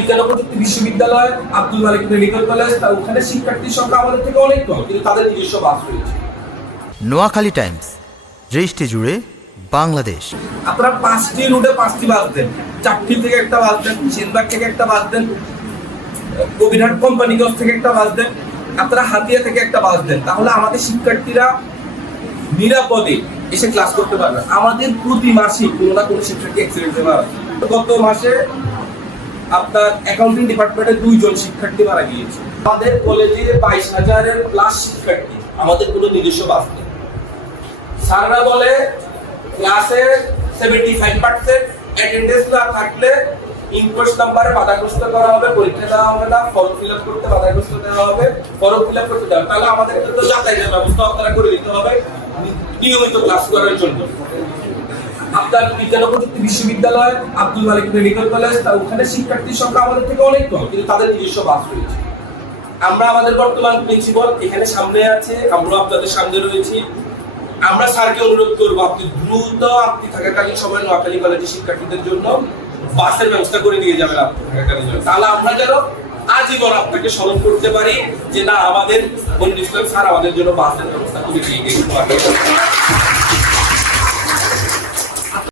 বিজ্ঞান ও প্রযুক্তি বিশ্ববিদ্যালয়, আব্দুল মালিক মেডিকেল কলেজ, তার ওখানে শিক্ষার্থীর সংখ্যা আমাদের থেকে অনেক কম, কিন্তু তাদের নিজস্ব বাস রয়েছে। নোয়াখালী টাইমস, দৃষ্টি জুড়ে বাংলাদেশ। আপনারা 5টি রুটে 5টি বাস দেন, চাকরি থেকে একটা বাস দেন, সেনবাগ থেকে একটা বাস দেন, কবিরহাট কোম্পানিগঞ্জ থেকে একটা বাস দেন, আপনারা হাতিয়া থেকে একটা বাস দেন, তাহলে আমাদের শিক্ষার্থীরা নিরাপদে এসে ক্লাস করতে পারবে। আমাদের প্রতি মাসে কোনো না কোনো শিক্ষার্থী অ্যাক্সিডেন্ট হয়। গত মাসে আপনার অ্যাকাউন্টিং ডিপার্টমেন্টে 2 জন শিক্ষার্থী মারা গিয়েছে। আমাদের কলেজে 22,000-এর প্লাস শিক্ষার্থী, আমাদের কোনো নিজস্ব বাস নেই। স্যাররা বলে ক্লাসে 75% অ্যাটেন্ডেন্স না থাকলে ইনকোর্স নাম্বারে বাধাগ্রস্ত করা হবে, পরীক্ষা দেওয়া হবে না, ফর্ম ফিল আপ করতে বাধাগ্রস্ত দেওয়া হবে, ফর্ম ফিল আপ করতে দেওয়া। তাহলে আমাদের তো যাতায়াতের ব্যবস্থা আপনারা করে দিতে হবে নিয়মিত ক্লাস করার জন্য। আপনার বিজ্ঞান ও প্রযুক্তি বিশ্ববিদ্যালয়, আব্দুল মালিক মেডিকেল কলেজ, তার ওখানে শিক্ষার্থীর সংখ্যা আমাদের থেকে অনেক কম, কিন্তু তাদের নিজস্ব বাস রয়েছে। আমরা আমাদের বর্তমান প্রিন্সিপাল এখানে সামনে আছে, আমরা আপনাদের সামনে রয়েছি। আমরা স্যারকে অনুরোধ করবো আপনি দ্রুত আপনি থাকাকালীন সময় নোয়াখালী কলেজের শিক্ষার্থীদের জন্য বাসের ব্যবস্থা করে দিয়ে যাবেন আপনি থাকাকালীন জন্য, তাহলে আমরা যেন আজীবন আপনাকে স্মরণ করতে পারি যে না আমাদের মনিরুল ইসলাম স্যার আমাদের জন্য বাসের ব্যবস্থা করে দিয়ে গেছেন।